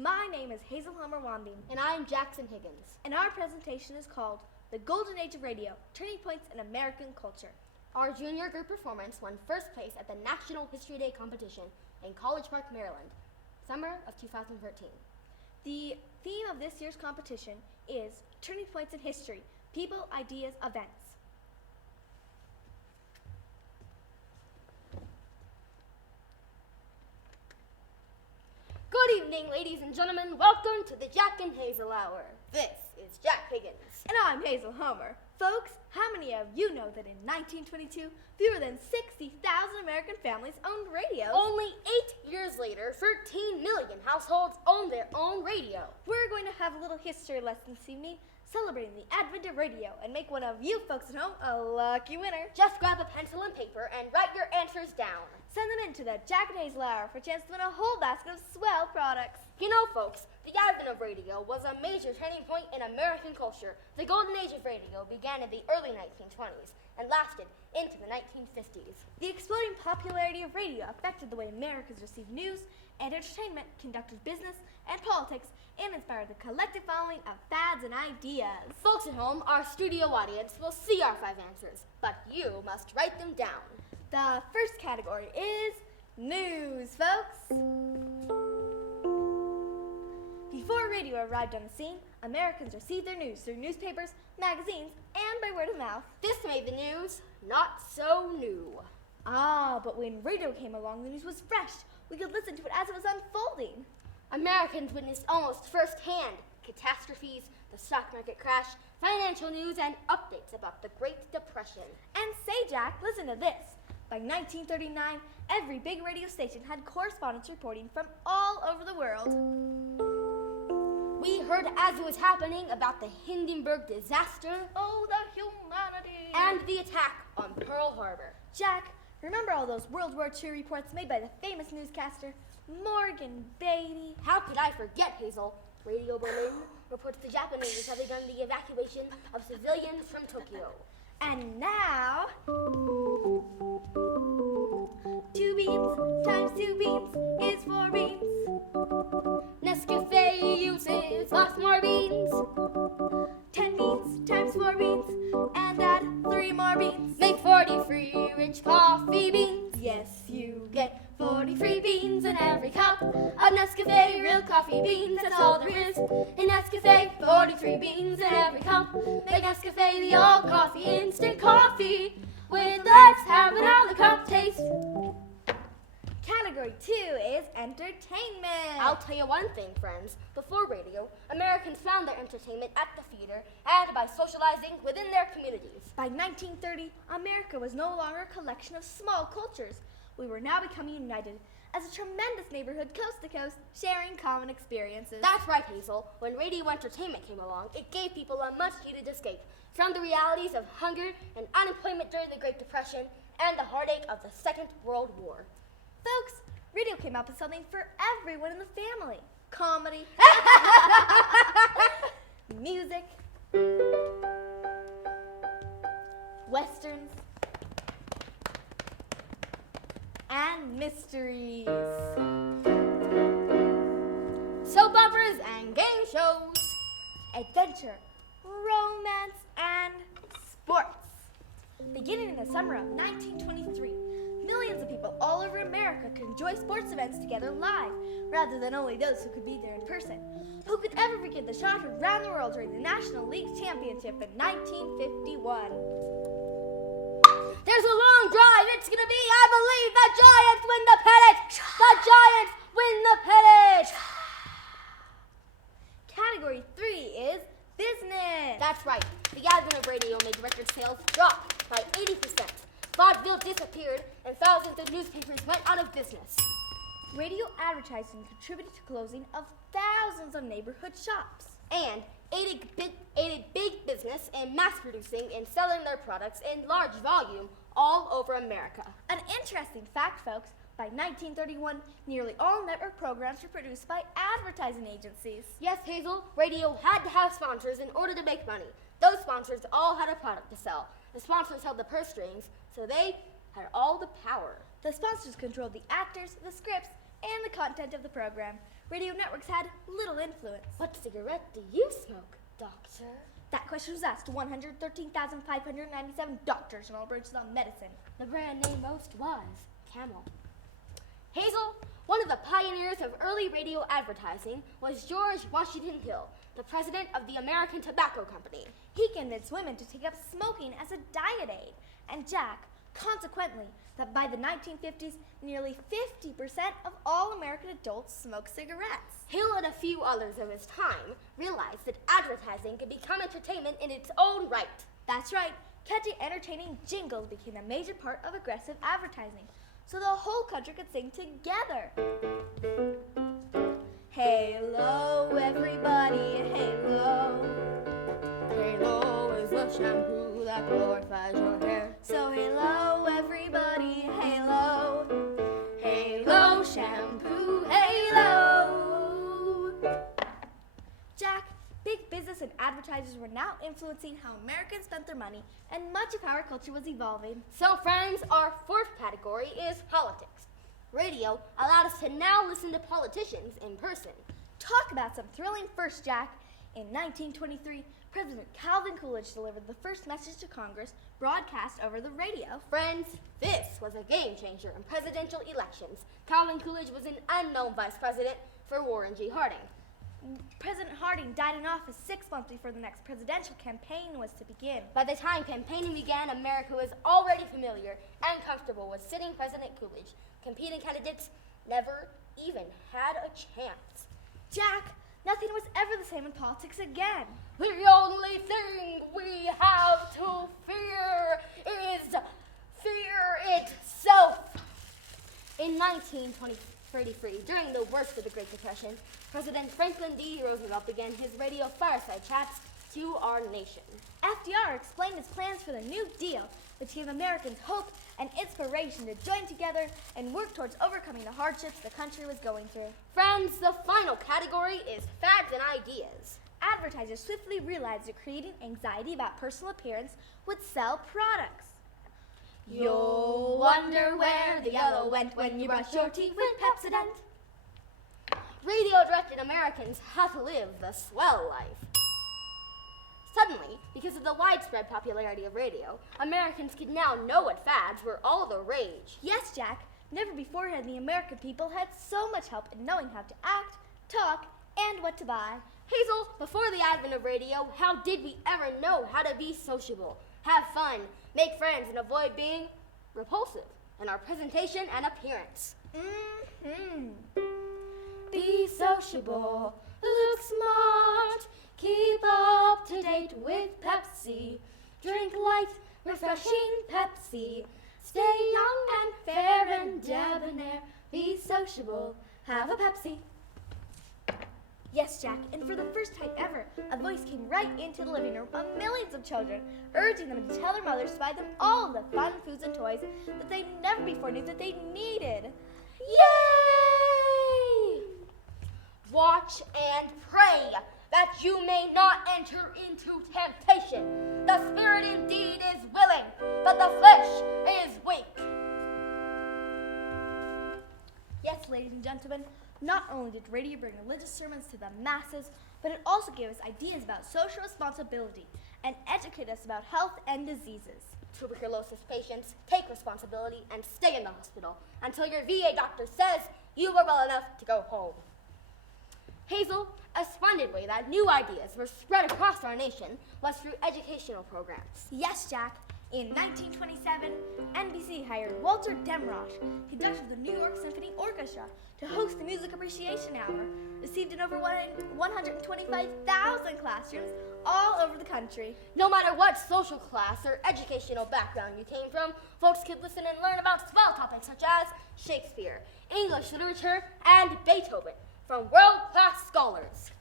My name is Hazel Homer-Wambeam. And I'm Jackson Higgins. And our presentation is called The Golden Age of Radio, Turning Points in American Culture. Our junior group performance won first place at the National History Day competition in College Park, Maryland, summer of 2013. The theme of this year's competition is Turning Points in History, People, Ideas, Events. Good evening, ladies and gentlemen. Welcome to the Jack and Hazel Hour. This is Jack Higgins. And I'm Hazel Homer. Folks, how many of you know that in 1922, fewer than 60,000 American families owned radios? Only 8 years later, 13 million households own their own radio. We're going to have a little history lesson this evening, celebrating the advent of radio, and make one of you folks at home a lucky winner. Just grab a pencil and paper and write your answers down. Send them in to the Jack and Hazel Hour for a chance to win a whole basket of swell products. You know, folks, the advent of radio was a major turning point in American culture. The golden age of radio began in the early 1920s and lasted into the 1950s. The exploding popularity of radio affected the way Americans received news and entertainment, conducted business and politics, and inspired the collective following of fads and ideas. Folks at home, our studio audience will see our 5 answers, but you must write them down. The first category is news, folks. Before radio arrived on the scene, Americans received their news through newspapers, magazines, and by word of mouth. This made the news not so new. But when radio came along, the news was fresh. We could listen to it as it was unfolding. Americans witnessed almost firsthand catastrophes, the stock market crash, financial news, and updates about the Great Depression. And say, Jack, listen to this. By 1939, every big radio station had correspondents reporting from all over the world. We heard as it was happening about the Hindenburg disaster. Oh, the humanity! And the attack on Pearl Harbor. Jack, remember all those World War II reports made by the famous newscaster Morgan Beatty? How could I forget, Hazel? Radio Berlin reports the Japanese have begun the evacuation of civilians from Tokyo. And now, 2 beans times 2 beans is 4 beans. Nescafe uses lots more beans. 10 beans times 4 beans and add 3 more beans. Make 40 free rich coffee beans. Yes, you Get 40 free beans in every cup of Nescafe real coffee beans. That's all there is in Nescafe. 43 beans in every cup. Make Nescafe the all coffee instant coffee with let's have an a la carte taste. Category 2 is entertainment. I'll tell you one thing, friends. Before radio, Americans found their entertainment at the theater and by socializing within their communities. By 1930, America was no longer a collection of small cultures. We were now becoming united as a tremendous neighborhood coast to coast, sharing common experiences. That's right, Hazel. When radio entertainment came along, it gave people a much-needed escape from the realities of hunger and unemployment during the Great Depression and the heartache of the Second World War. Folks, radio came up with something for everyone in the family. Comedy, music, westerns, and mysteries. Soap operas and game shows. Adventure, romance, and sports. Beginning in the summer of 1923, millions of people all over America could enjoy sports events together live, rather than only those who could be there in person. Who could ever forget the shot around the world during the National League Championship in 1951? There's a long drive. It's going to be, I believe, the Giants win the pennant. The Giants win the pennant. Category 3 is business. That's right. The advent of radio made record sales drop by 80%. Vaudeville disappeared, and thousands of newspapers went out of business. Radio advertising contributed to closing of thousands of neighborhood shops. And aided big business in mass producing and selling their products in large volume all over America. An interesting fact, folks, by 1931, nearly all network programs were produced by advertising agencies. Yes, Hazel, radio had to have sponsors in order to make money. Those sponsors all had a product to sell. The sponsors held the purse strings, so they had all the power. The sponsors controlled the actors, the scripts, and the content of the program. Radio networks had little influence. What cigarette do you smoke, doctor? That question was asked to 113,597 doctors in all branches of medicine. The brand name most was Camel. Hazel, one of the pioneers of early radio advertising, was George Washington Hill, the president of the American Tobacco Company. He convinced women to take up smoking as a diet aid, and Jack, consequently, that by the 1950s, nearly 50% of all American adults smoke cigarettes. Hill and a few others of his time realized that advertising could become entertainment in its own right. That's right. Catchy, entertaining jingles became a major part of aggressive advertising, so the whole country could sing together. Halo, everybody, halo. Halo is the shampoo that glorifies your hair. So halo, everybody, halo. Halo shampoo, halo. Jack, big business and advertisers were now influencing how Americans spent their money, and much of how our culture was evolving. So, friends, our fourth category is politics. Radio allowed us to now listen to politicians in person. Talk about some thrilling firsts, Jack. In 1923, President Calvin Coolidge delivered the first message to Congress broadcast over the radio. Friends, this was a game changer in presidential elections. Calvin Coolidge was an unknown vice president for Warren G. Harding. President Harding died in office 6 months before the next presidential campaign was to begin. By the time campaigning began, America was already familiar and comfortable with sitting President Coolidge. Competing candidates never even had a chance. Jack, nothing was ever the same in politics again. The only thing we have to fear is fear itself. In 1933, during the worst of the Great Depression, President Franklin D. Roosevelt began his radio fireside chats to our nation. FDR explained his plans for the New Deal, which gave Americans hope and inspiration to join together and work towards overcoming the hardships the country was going through. Friends, the final category is fads and ideas. Advertisers swiftly realized that creating anxiety about personal appearance would sell products. You'll wonder where the yellow went when you brush your teeth with Pepsodent. Radio directed Americans how to live the swell life. Suddenly, because of the widespread popularity of radio, Americans could now know what fads were all the rage. Yes, Jack. Never before had the American people had so much help in knowing how to act, talk, and what to buy. Hazel, before the advent of radio, how did we ever know how to be sociable, have fun, make friends, and avoid being repulsive in our presentation and appearance? Be sociable, look smart, keep up to date with Pepsi, drink light, refreshing Pepsi, stay young and fair and debonair, be sociable, have a Pepsi. Yes, Jack, and for the first time ever, a voice came right into the living room of millions of children, urging them to tell their mothers to buy them all of the fun foods and toys that they never before knew that they needed. Yay! Watch and pray that you may not enter into temptation. The spirit indeed is willing, but the flesh is weak. Yes, ladies and gentlemen, not only did radio bring religious sermons to the masses, but it also gave us ideas about social responsibility and educated us about health and diseases. Tuberculosis patients, take responsibility and stay in the hospital until your VA doctor says you were well enough to go home. Hazel, a splendid way that new ideas were spread across our nation was through educational programs. Yes, Jack. In 1927, NBC hired Walter Demrosch, conductor of the New York Symphony Orchestra, to host the Music Appreciation Hour, received in over 125,000 classrooms all over the country. No matter what social class or educational background you came from, folks could listen and learn about swell topics such as Shakespeare, English literature, and Beethoven from world-class scholars.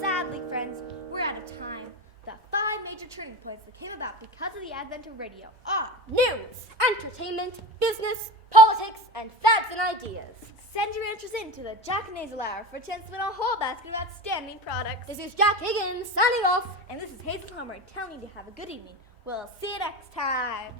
Sadly, friends, we're out of time. The 5 major turning points that came about because of the advent of radio are news, entertainment, business, politics, and fads and ideas. Send your answers in to the Jack and Hazel Hour for a chance to win a whole basket of outstanding products. This is Jack Higgins signing off. And this is Hazel Homer telling you to have a good evening. We'll see you next time.